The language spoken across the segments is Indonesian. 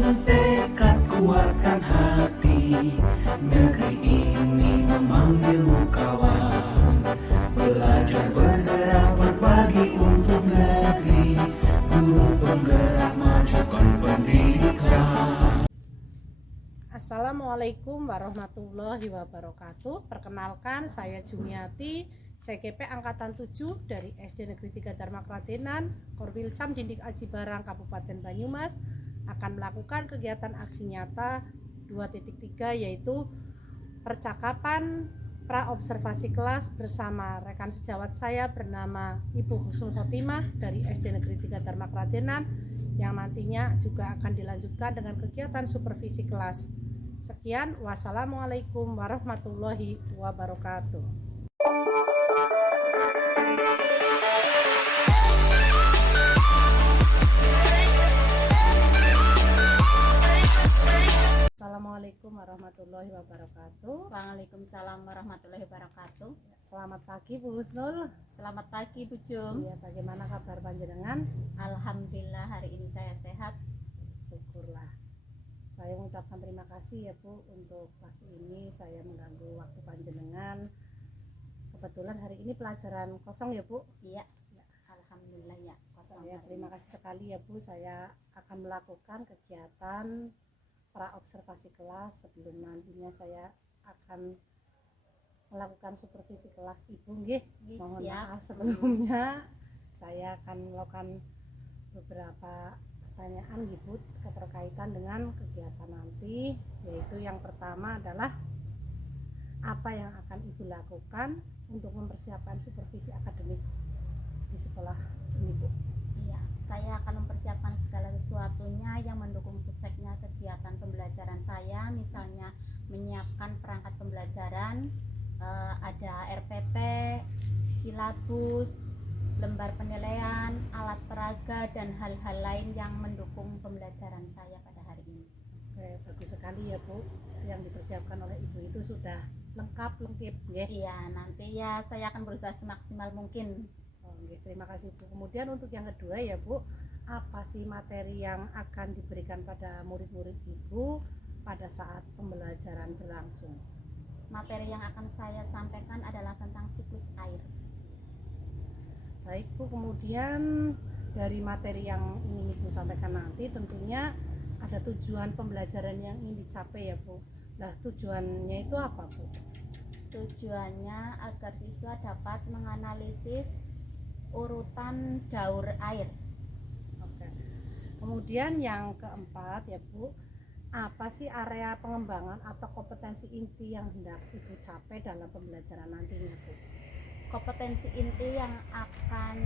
tekad, kuatkan hati. Negeri ini memanggilmu kawan. Belajar bergerak berbagi untuk negeri. Guru penggerak majukan pendidikan. Assalamualaikum warahmatullahi wabarakatuh. Perkenalkan, saya Jumiati, CGP Angkatan 7 dari SD Negeri 3 Dharma Kradenan, Korwilcam Dindik Aji Barang, Kabupaten Banyumas, akan melakukan kegiatan aksi nyata 2.3, yaitu percakapan pra-observasi kelas bersama rekan sejawat saya bernama Ibu Husnul Khotimah dari SD Negeri 3 Dharma Kradenan, yang nantinya juga akan dilanjutkan dengan kegiatan supervisi kelas. Sekian, wassalamualaikum warahmatullahi wabarakatuh. Assalamualaikum warahmatullahi wabarakatuh. Waalaikumsalam warahmatullahi wabarakatuh. Selamat pagi Bu Husnul. Selamat pagi Bu Jum. Ya, bagaimana kabar panjenengan? Alhamdulillah hari ini saya sehat. Syukurlah. Saya mengucapkan terima kasih ya Bu untuk waktu ini saya mengganggu waktu panjenengan. Kebetulan hari ini pelajaran kosong ya Bu? Iya, ya, alhamdulillah ya. Saya terima kasih sekali ya Bu. Saya akan melakukan kegiatan pra-observasi kelas sebelum nantinya saya akan melakukan supervisi kelas Ibu nggih. Mohon maaf sebelumnya. Saya akan melakukan beberapa pertanyaan Ibu keterkaitan dengan kegiatan nanti, yaitu yang pertama adalah apa yang akan Ibu lakukan untuk mempersiapkan supervisi akademik di sekolah ini Bu? Iya, saya akan mempersiapkan segala sesuatunya yang mendukung suksesnya kegiatan pembelajaran saya, misalnya menyiapkan perangkat pembelajaran, ada RPP, silabus, lembar penilaian, alat peraga, dan hal-hal lain yang mendukung pembelajaran saya pada hari ini. Oke, bagus sekali ya Bu. Yang dipersiapkan oleh Ibu itu sudah lengkap ya? Iya, nanti ya saya akan berusaha semaksimal mungkin. Terima kasih Bu. Kemudian untuk yang kedua ya Bu, apa sih materi yang akan diberikan pada murid-murid Ibu pada saat pembelajaran berlangsung? Materi yang akan saya sampaikan adalah tentang siklus air. Baik Bu, kemudian dari materi yang ingin Ibu sampaikan nanti tentunya ada tujuan pembelajaran yang ingin dicapai ya Bu. Nah, tujuannya itu apa Bu? Tujuannya agar siswa dapat menganalisis urutan daur air. Oke. Kemudian yang keempat ya Bu, apa sih area pengembangan atau kompetensi inti yang hendak Ibu capai dalam pembelajaran nantinya Bu? Kompetensi inti yang akan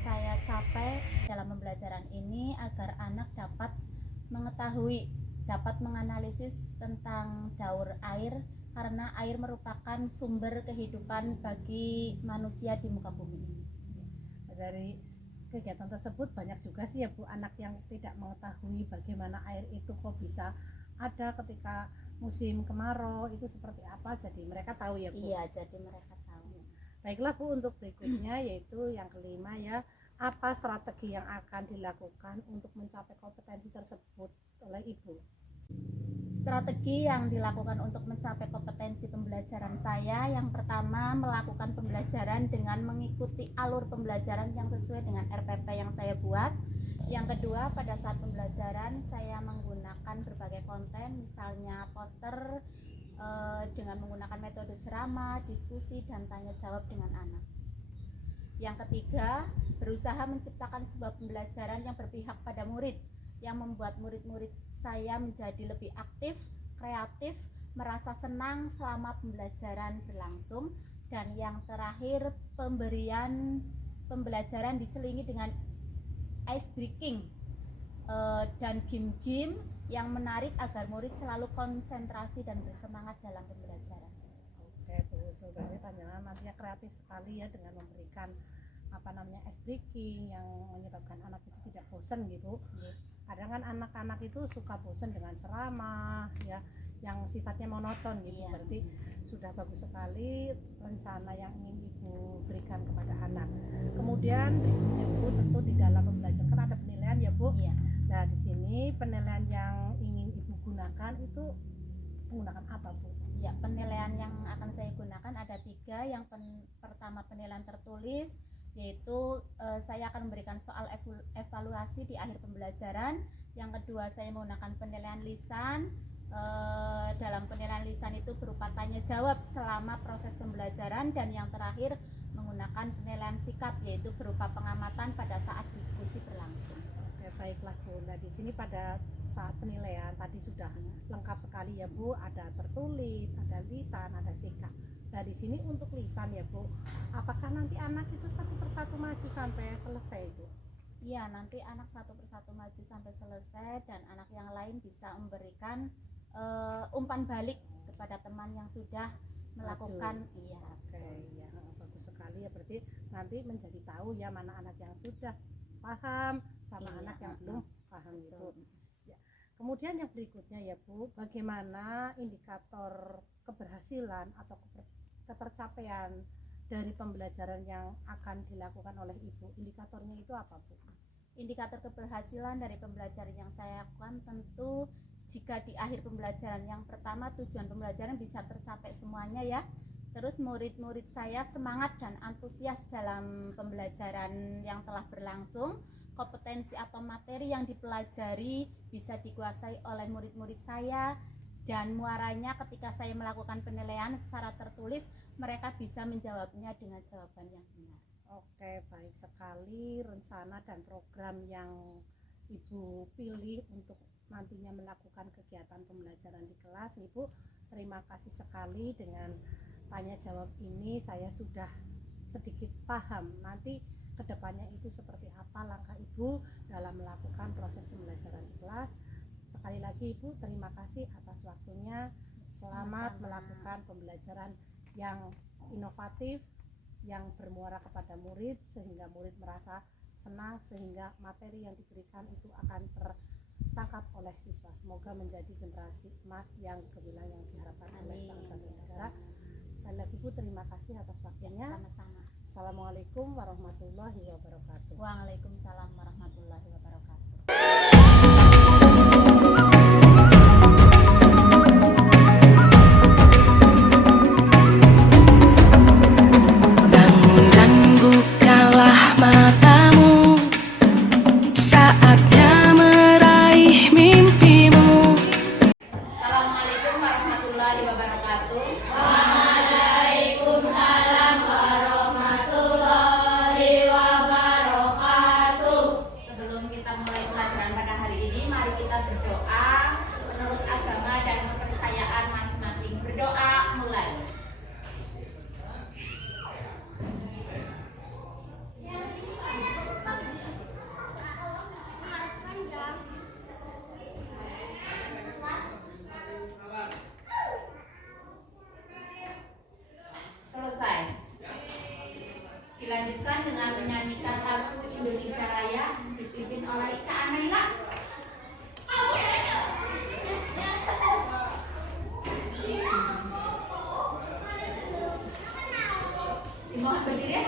saya capai dalam pembelajaran ini agar anak dapat mengetahui, dapat menganalisis tentang daur air, karena air merupakan sumber kehidupan bagi manusia di muka bumi ini. Dari kegiatan tersebut banyak juga sih ya Bu anak yang tidak mengetahui bagaimana air itu kok bisa ada ketika musim kemarau, itu seperti apa, jadi mereka tahu ya Bu? Iya, jadi mereka tahu. Baiklah Bu, untuk berikutnya yaitu yang kelima ya, apa strategi yang akan dilakukan untuk mencapai kompetensi tersebut oleh Ibu? Strategi yang dilakukan untuk mencapai kompetensi pembelajaran saya, yang pertama melakukan pembelajaran dengan mengikuti alur pembelajaran yang sesuai dengan RPP yang saya buat. Yang kedua, pada saat pembelajaran saya menggunakan berbagai konten, misalnya poster dengan menggunakan metode ceramah, diskusi, dan tanya jawab dengan anak. Yang ketiga, berusaha menciptakan sebuah pembelajaran yang berpihak pada murid, yang membuat murid-murid saya menjadi lebih aktif, kreatif, merasa senang selama pembelajaran berlangsung. Dan yang terakhir, pemberian pembelajaran diselingi dengan ice breaking dan game-game yang menarik agar murid selalu konsentrasi dan bersemangat dalam pembelajaran. Oke Bu, sebenarnya panjangan nantinya kreatif sekali ya dengan memberikan ice breaking yang menyebabkan anak itu tidak bosan gitu. Kadang kan anak-anak itu suka bosan dengan ceramah ya, yang sifatnya monoton gitu. Berarti sudah bagus sekali rencana yang ingin Ibu berikan kepada anak. Kemudian berikutnya Bu, tentu di dalam pembelajaran kan ada penilaian ya Bu. Nah, di sini penilaian yang ingin Ibu gunakan itu menggunakan apa, Bu? Ya, penilaian yang akan saya gunakan ada 3. Yang pertama penilaian tertulis, yaitu saya akan memberikan soal evaluasi di akhir pembelajaran. Yang kedua, saya menggunakan penilaian lisan. Dalam penilaian lisan itu berupa tanya jawab selama proses pembelajaran. Dan yang terakhir menggunakan penilaian sikap, yaitu berupa pengamatan pada saat diskusi berlangsung. Oke, baiklah Bu. Nah, di sini pada saat penilaian tadi sudah lengkap sekali ya Bu, ada tertulis, ada lisan, ada sikap. Nah, di sini untuk lisan ya Bu, apakah nanti anak itu satu persatu maju sampai selesai Bu? Iya, nanti anak satu persatu maju sampai selesai, dan anak yang lain bisa memberikan umpan balik kepada teman yang sudah melakukan. Iya. Oke, ya bagus sekali ya, berarti nanti menjadi tahu ya mana anak yang sudah paham sama anak yang belum paham itu. Ya. Kemudian yang berikutnya ya Bu, bagaimana indikator keberhasilan atau ketercapaian dari pembelajaran yang akan dilakukan oleh Ibu? Indikatornya itu apa Bu? Indikator keberhasilan dari pembelajaran yang saya lakukan tentu jika di akhir pembelajaran yang pertama tujuan pembelajaran bisa tercapai semuanya ya. Terus murid-murid saya semangat dan antusias dalam pembelajaran yang telah berlangsung. Kompetensi atau materi yang dipelajari bisa dikuasai oleh murid-murid saya, dan muaranya ketika saya melakukan penilaian secara tertulis, mereka bisa menjawabnya dengan jawaban yang benar. Oke, baik sekali rencana dan program yang Ibu pilih untuk nantinya melakukan kegiatan pembelajaran di kelas. Ibu, terima kasih sekali. Dengan tanya jawab ini saya sudah sedikit paham nanti kedepannya itu seperti apa langkah Ibu dalam melakukan proses pembelajaran di kelas. Sekali lagi Ibu, terima kasih atas waktunya. Selamat melakukan pembelajaran yang inovatif, yang bermuara kepada murid, sehingga murid merasa senang, sehingga materi yang diberikan itu akan tertangkap oleh siswa. Semoga menjadi generasi emas yang gemilang yang diharapkan oleh bangsa dan negara. Sekali lagi Bu, terima kasih atas waktunya. Sama-sama. Assalamualaikum warahmatullahi wabarakatuh. Waalaikumsalam warahmatullahi wabarakatuh. Bangun dan bukalah matamu, saatnya meraih mimpimu. Assalamualaikum warahmatullahi wabarakatuh. Sebelum kita mulai pelajaran pada hari ini, mari kita berdoa menurut agama dan kepercayaan masing-masing. Berdoa mulai. Selesai. Dilanjutkan dengan menyanyikan lagu Indonesia Raya dipimpin oleh Ika Anaila. Dimohon berdiri.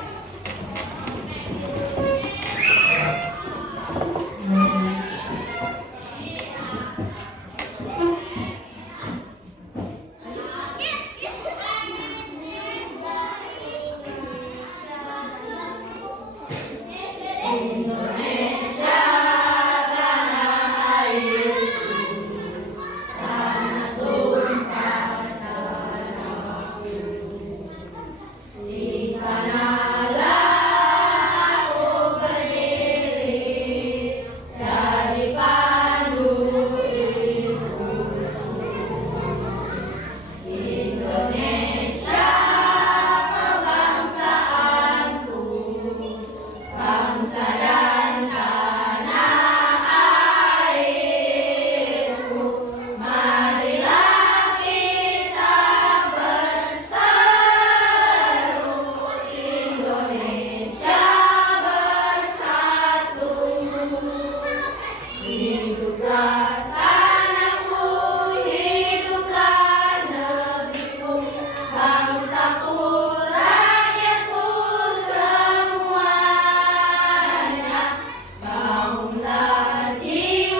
Jiwa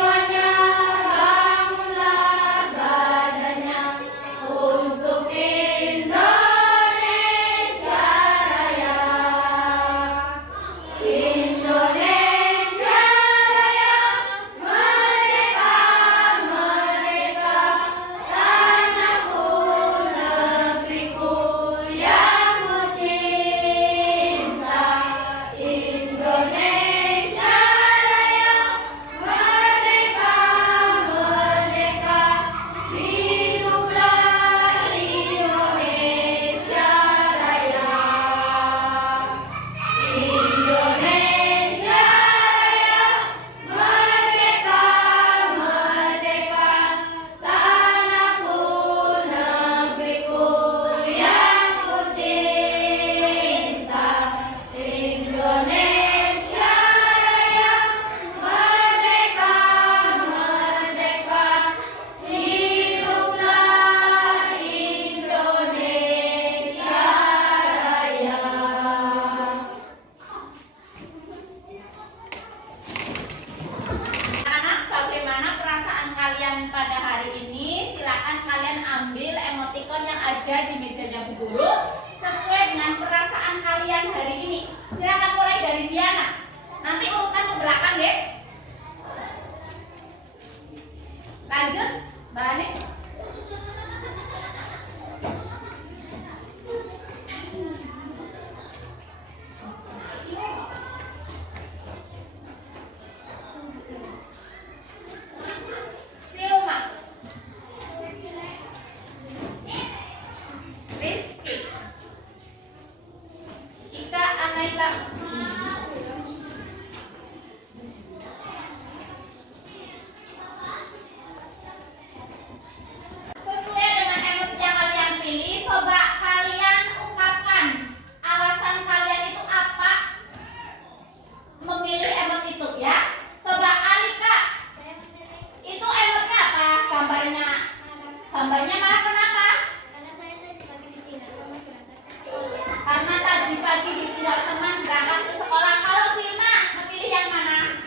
ada di mejanya Bu Guru sesuai dengan perasaan kalian hari ini. Silakan mulai dari Diana. Nanti urutan ke belakang ya. Lanjut, Mbak Ani. Silma. Rizky. Ika Anaila. Sesuai dengan emot yang kalian pilih, coba kalian ungkapkan alasan kalian itu apa memilih emot itu ya. Coba Alika, itu emotnya apa? Gambarnya marah kenapa? Karena tadi pagi ditinggal teman berangkat ke sekolah. Kalau Silma memilih yang mana?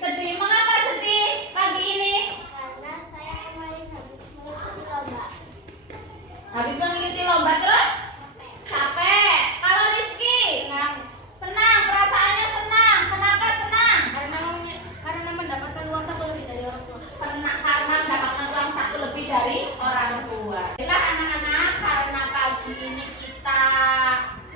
Sedih. Mengapa sedih pagi ini? Karena saya kemarin habis mengikuti lomba. Habis mengikuti lomba terus? Capek. Kalau Rizky? Senang. Perasaannya senang. Kenapa senang? Karena mendapatkan uang saku lebih dari orang tua. Karena mendapatkan uang saku lebih dari orang tua. Itulah anak-anak, karena pagi ini kita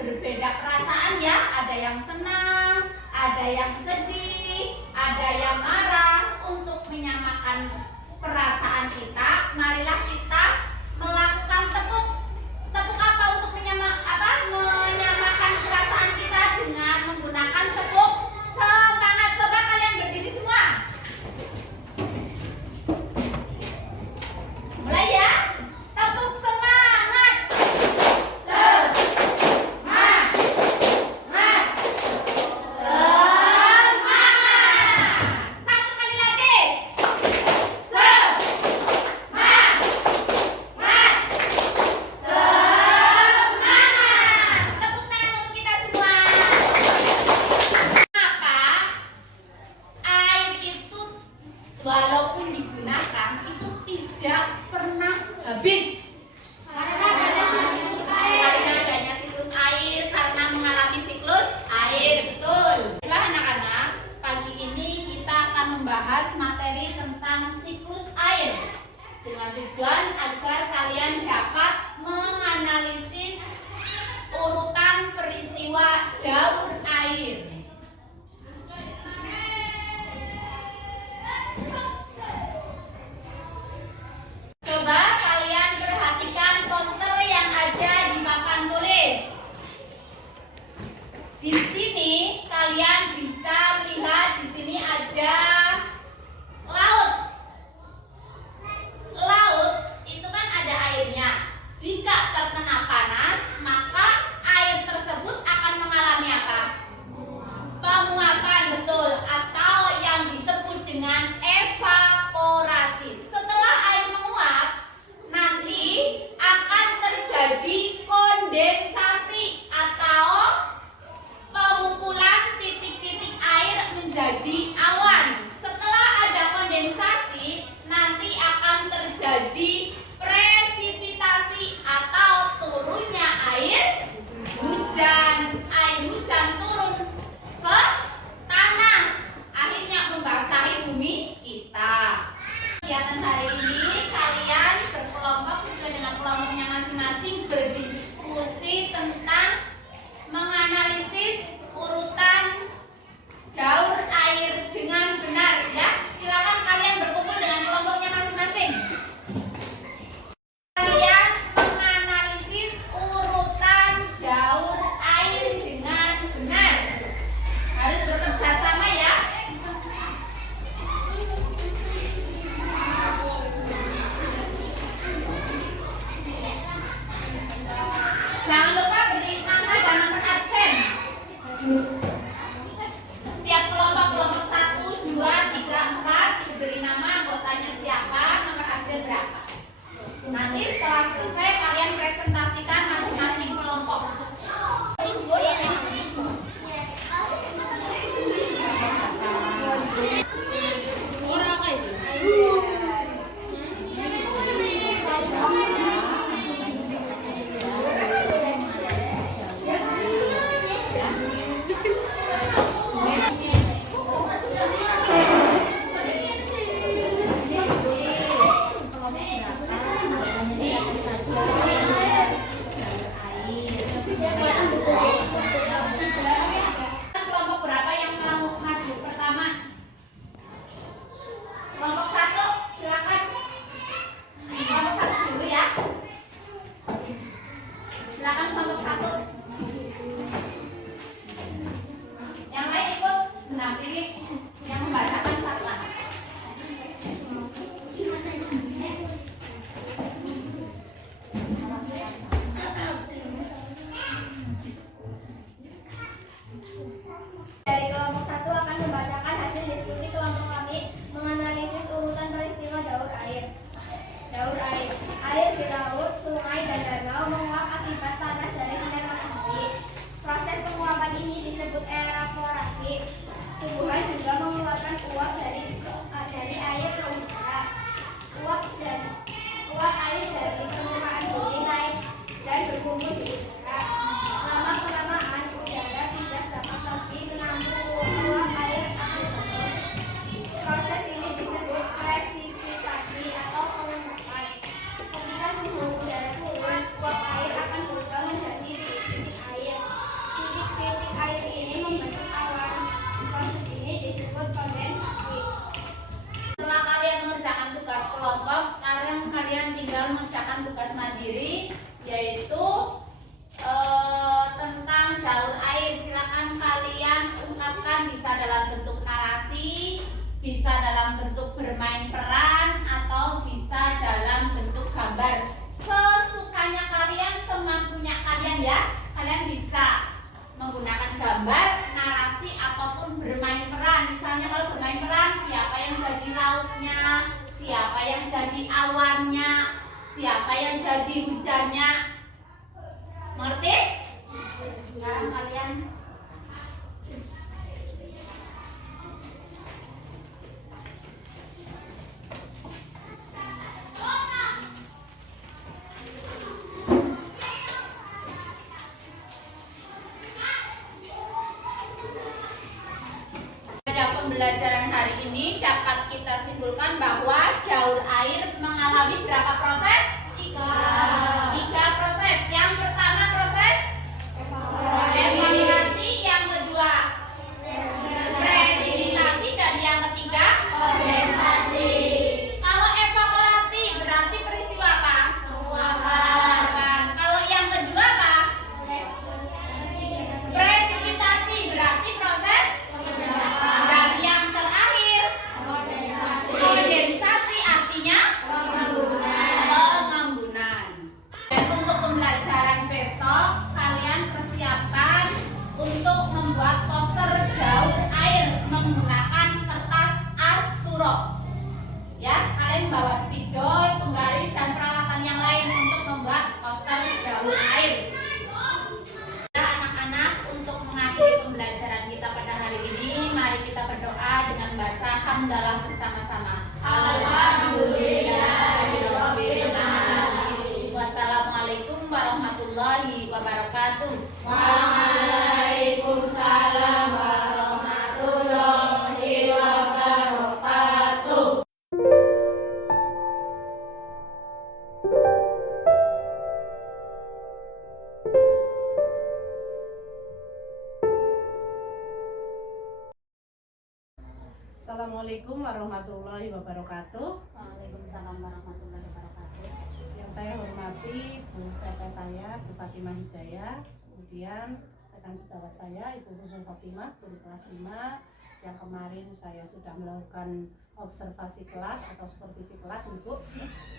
berbeda perasaan ya. Ada yang senang, ada yang sedih, ada yang marah. Untuk menyamakan perasaan kita, marilah kita melakukan tepuk apa untuk menyamakan perasaan kita dengan menggunakan tepuk semangat. Coba kalian berdiri semua. Mulai ya. Tepuk semangat. Semangat. Satu kali lagi. Semangat. Tepuk tangan untuk kita semua. Kenapa air itu walaupun digunakan itu tidak pernah habis? Karena adanya siklus air, karena mengalami siklus air, betul. Itulah anak-anak, pagi ini kita akan membahas materi tentang siklus air dengan tujuan agar kalian dapat menganalisis urutan peristiwa daur air. Coba kalian perhatikan poster yang ada di papan tulis. Di sini kalian bisa melihat di sini ada laut. Laut itu kan ada airnya. Jika terkena panas, maka air tersebut akan mengalami apa? Penguapan, betul, atau yang disebut dengan evaporasi. Setelah air menguap, nanti akan terjadi kondensasi atau pengumpulan titik-titik air menjadi awan. Setelah ada kondensasi, nanti akan terjadi presipitasi atau turunnya air hujan. Air hujan turun ke tanah, akhirnya membasahi bumi kita. Kegiatan hari ini kalian berkelompok sesuai dengan kelompoknya masing-masing berdiskusi tentang menganalisis urutan daur air dengan benar ya. Silakan kalian berkumpul dengan kelompoknya masing-masing. Kalian menganalisis urutan daur air dengan benar. Harus bekerja sama ya. Jangan lupa beri nama dan nomor absen. Setiap kelompok 1, 2, 3, 4 diberi nama anggotanya siapa, nomor absen berapa. Nanti setelah selesai kalian presentasikan masing-masing kelompok. ya. Kalian bisa menggunakan gambar, narasi ataupun bermain peran. Misalnya kalau bermain peran, siapa yang jadi lautnya, siapa yang jadi awannya, siapa yang jadi hujannya. Mengerti? Sekarang kalian pembelajaran hari ini dapat kita simpulkan bahwa daur air mengalami berapa proses? Tiga proses. Yang pertama proses evaporasi, yang kedua presipitasi, dan yang ketiga kondensasi. Kalau evaporasi berarti peristiwa apa? Penguapan. Kalau yang kedua apa? Presipitasi berarti proses. Dan yang terakhir kondensasi artinya pengembunan. Dan untuk pembelajaran besok kalian persiapkan untuk membuat poster daur air menggunakan kertas asturo. Ya, kalian bawa spidol, penggaris dan peralatan yang lain untuk membuat poster daur air. Ya, anak-anak, untuk mengakhiri pembelajaran kita pada hari ini, mari kita berdoa dengan baca hamdalah bersama-sama. Alhamdulillahirabbil alamin. Wassalamualaikum warahmatullahi wabarakatuh. Waalaikumsalam warahmatullahi wabarakatuh. Assalamualaikum warahmatullahi wabarakatuh. Waalaikumsalam warahmatullahi wabarakatuh. Yang saya hormati Bu PP saya, Bu Fatimah Hidayah, kemudian rekan sejawat saya, Ibu Husnul Fatimah, guru kelas 5, yang kemarin saya sudah melakukan observasi kelas atau supervisi kelas, Ibu.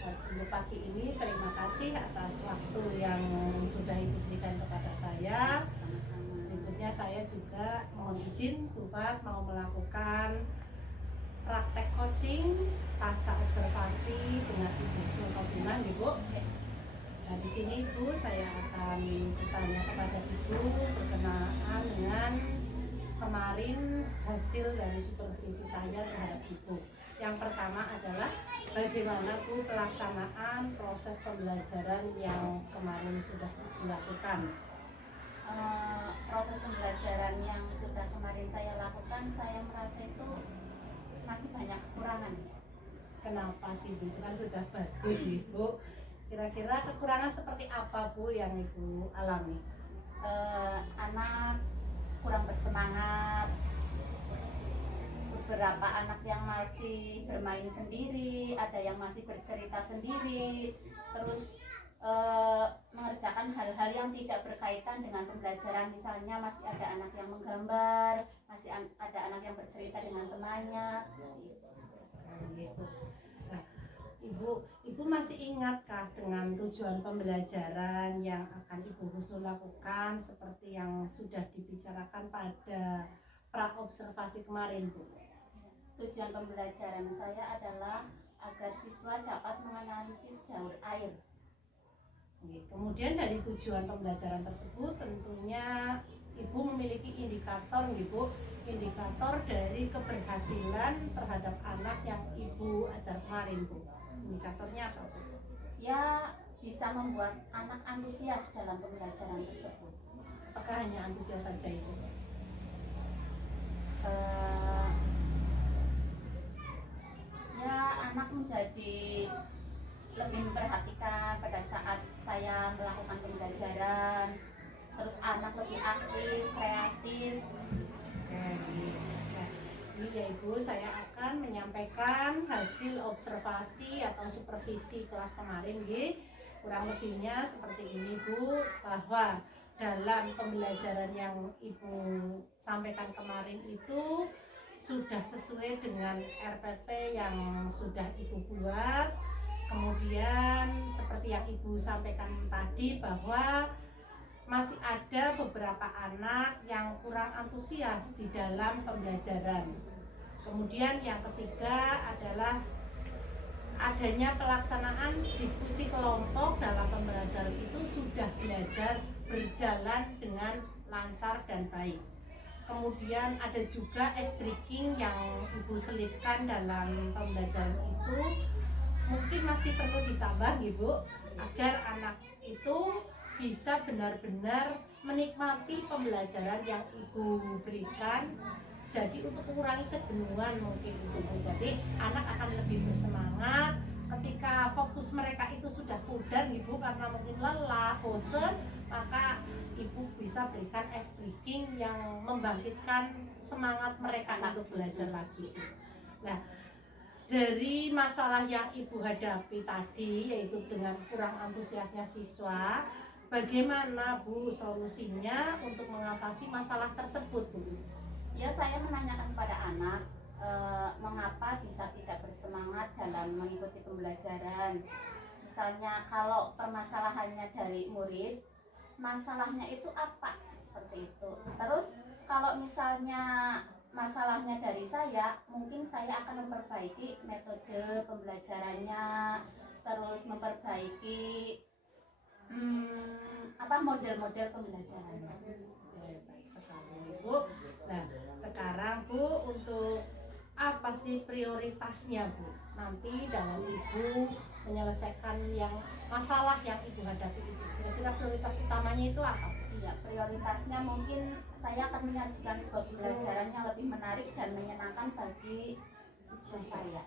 Untuk pagi ini terima kasih atas waktu yang sudah Ibu berikan kepada saya. Sama-sama. Berikutnya saya juga mohon izin Bu Fat mau melakukan praktek coaching pasca observasi dengan Ibu Husnul Fatimah, Ibu. Nah, di sini Ibu saya akan bertanya kepada Ibu berkenaan dengan kemarin hasil dari supervisi saya terhadap Ibu. Yang pertama adalah bagaimana Bu pelaksanaan proses pembelajaran yang kemarin sudah dilakukan. Proses pembelajaran yang sudah kemarin saya lakukan, saya merasa itu masih banyak kekurangan. Kenapa sih Bu? Itu kan sudah bagus Ibu. Kira-kira kekurangan seperti apa Bu yang Ibu alami? Anak kurang bersemangat, beberapa anak yang masih bermain sendiri, ada yang masih bercerita sendiri, terus mengerjakan hal-hal yang tidak berkaitan dengan pembelajaran. Misalnya masih ada anak yang menggambar, masih ada anak yang bercerita dengan temannya, seperti itu. Gitu. Nah, Ibu masih ingatkah dengan tujuan pembelajaran yang akan Ibu Husnul lakukan seperti yang sudah dibicarakan pada pra-observasi kemarin, Bu? Tujuan pembelajaran saya adalah agar siswa dapat menganalisis daur air. Kemudian dari tujuan pembelajaran tersebut tentunya Ibu memiliki indikator, Ibu, indikator dari keberhasilan terhadap anak yang Ibu ajar kemarin, Bu. Indikatornya apa, Bu? Ya, bisa membuat anak antusias dalam pembelajaran tersebut. Apakah hanya antusias saja, Ibu? Ya, anak menjadi lebih memperhatikan pada saat saya melakukan pembelajaran, terus anak lebih aktif, kreatif. Ini ya Ibu, saya akan menyampaikan hasil observasi atau supervisi kelas kemarin, kurang lebihnya seperti ini Bu, bahwa dalam pembelajaran yang Ibu sampaikan kemarin itu sudah sesuai dengan RPP yang sudah Ibu buat. Kemudian seperti yang Ibu sampaikan tadi bahwa masih ada beberapa anak yang kurang antusias di dalam pembelajaran. Kemudian yang ketiga adalah adanya pelaksanaan diskusi kelompok dalam pembelajaran itu sudah belajar berjalan dengan lancar dan baik. Kemudian ada juga ice breaking yang Ibu selipkan dalam pembelajaran itu mungkin masih perlu ditambah Ibu agar anak itu bisa benar-benar menikmati pembelajaran yang Ibu berikan. Jadi untuk mengurangi kejenuhan mungkin Ibu. Jadi anak akan lebih bersemangat ketika fokus mereka itu sudah pudar Ibu karena mungkin lelah, bosan, maka Ibu bisa berikan ice breaking yang membangkitkan semangat mereka untuk belajar lagi. Nah, dari masalah yang Ibu hadapi tadi yaitu dengan kurang antusiasnya siswa, bagaimana Bu solusinya untuk mengatasi masalah tersebut Bu? Ya, saya menanyakan kepada anak mengapa bisa tidak bersemangat dalam mengikuti pembelajaran. Misalnya kalau permasalahannya dari murid, masalahnya itu apa? Seperti itu. Terus kalau misalnya masalahnya dari saya, mungkin saya akan memperbaiki metode pembelajarannya, terus memperbaiki model-model pembelajarannya. Baik sekali Bu. Nah, sekarang Bu, untuk apa sih prioritasnya Bu? Nanti dalam Ibu menyelesaikan yang masalah yang Ibu hadapi itu, kira-kira prioritas utamanya itu apa Bu? Iya, prioritasnya mungkin saya akan menyajikan sebuah pembelajaran yang lebih menarik dan menyenangkan bagi siswa saya.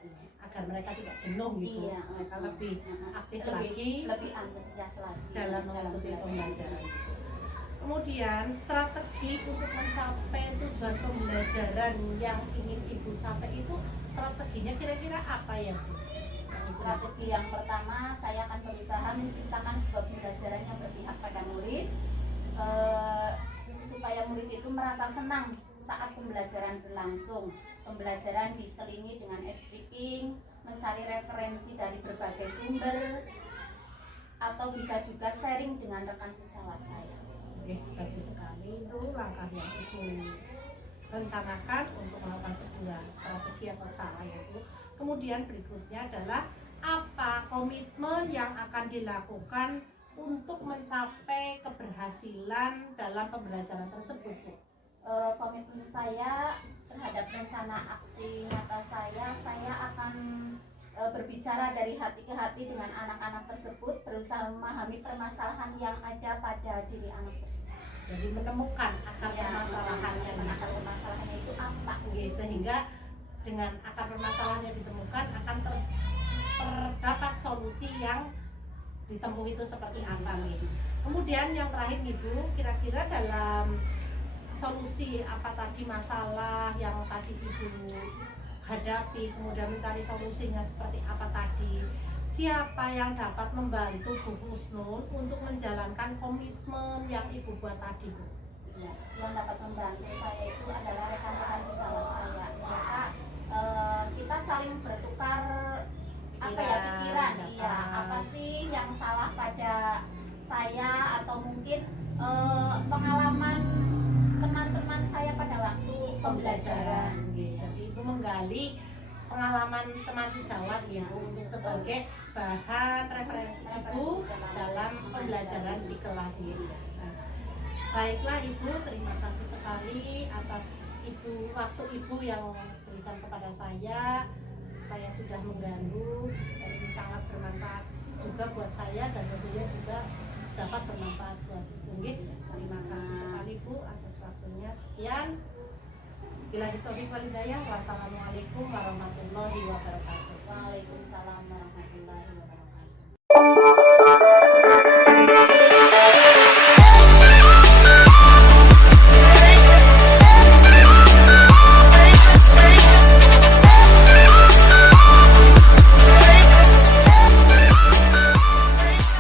Agar mereka tidak jenuh gitu, Iya, mereka lebih aktif lagi lebih antusias lagi dalam mengikuti pembelajaran. Kemudian strategi untuk mencapai tujuan pembelajaran yang ingin Ibu capai itu strateginya kira-kira apa ya Bu? Strategi yang pertama, saya akan berusaha menciptakan sebuah pembelajaran yang berpihak pada murid, supaya murid itu merasa senang saat pembelajaran berlangsung. Pembelajaran diselingi dengan ice breaking, mencari referensi dari berbagai sumber, atau bisa juga sharing dengan rekan sejawat saya. Oke, bagus sekali itu langkah yang Ibu rencanakan untuk melakukan sebuah strategi atau cara ya Bu. Kemudian berikutnya adalah apa komitmen yang akan dilakukan untuk mencapai keberhasilan dalam pembelajaran tersebut Bu? Komitmen saya terhadap rencana aksi nyata saya akan berbicara dari hati ke hati dengan anak-anak tersebut, berusaha memahami permasalahan yang ada pada diri anak tersebut. Jadi menemukan akar permasalahannya, akar permasalahannya itu apa? Sehingga dengan akar permasalahannya ditemukan akan terdapat solusi yang ditempuh itu seperti apa nih. Kemudian yang terakhir Ibu, kira-kira dalam solusi apa tadi masalah yang tadi Ibu hadapi, kemudian mencari solusinya seperti apa tadi, siapa yang dapat membantu Bu Husnul untuk menjalankan komitmen yang Ibu buat tadi Bu? Ya, yang dapat membantu saya itu adalah rekan-rekan sejawat saya. Mereka kita saling bertukar pikiran, iya, apa sih yang salah pada saya atau mungkin pengalaman teman-teman saya pada waktu pembelajaran. Jadi itu menggali pengalaman teman sejawat ya untuk sebagai bahan referensi Ibu dalam pembelajaran di kelas ini. Nah, baiklah Ibu, terima kasih sekali atas waktu Ibu yang berikan kepada saya. Saya sudah mengganggu dan ini sangat bermanfaat juga buat saya dan tentunya juga dapat bermanfaat buat Ibu. Terima kasih sekali Bu atas waktunya. Sekian. Bila itu wal hidayah. Wassalamualaikum warahmatullahi wabarakatuh. Waalaikumsalam.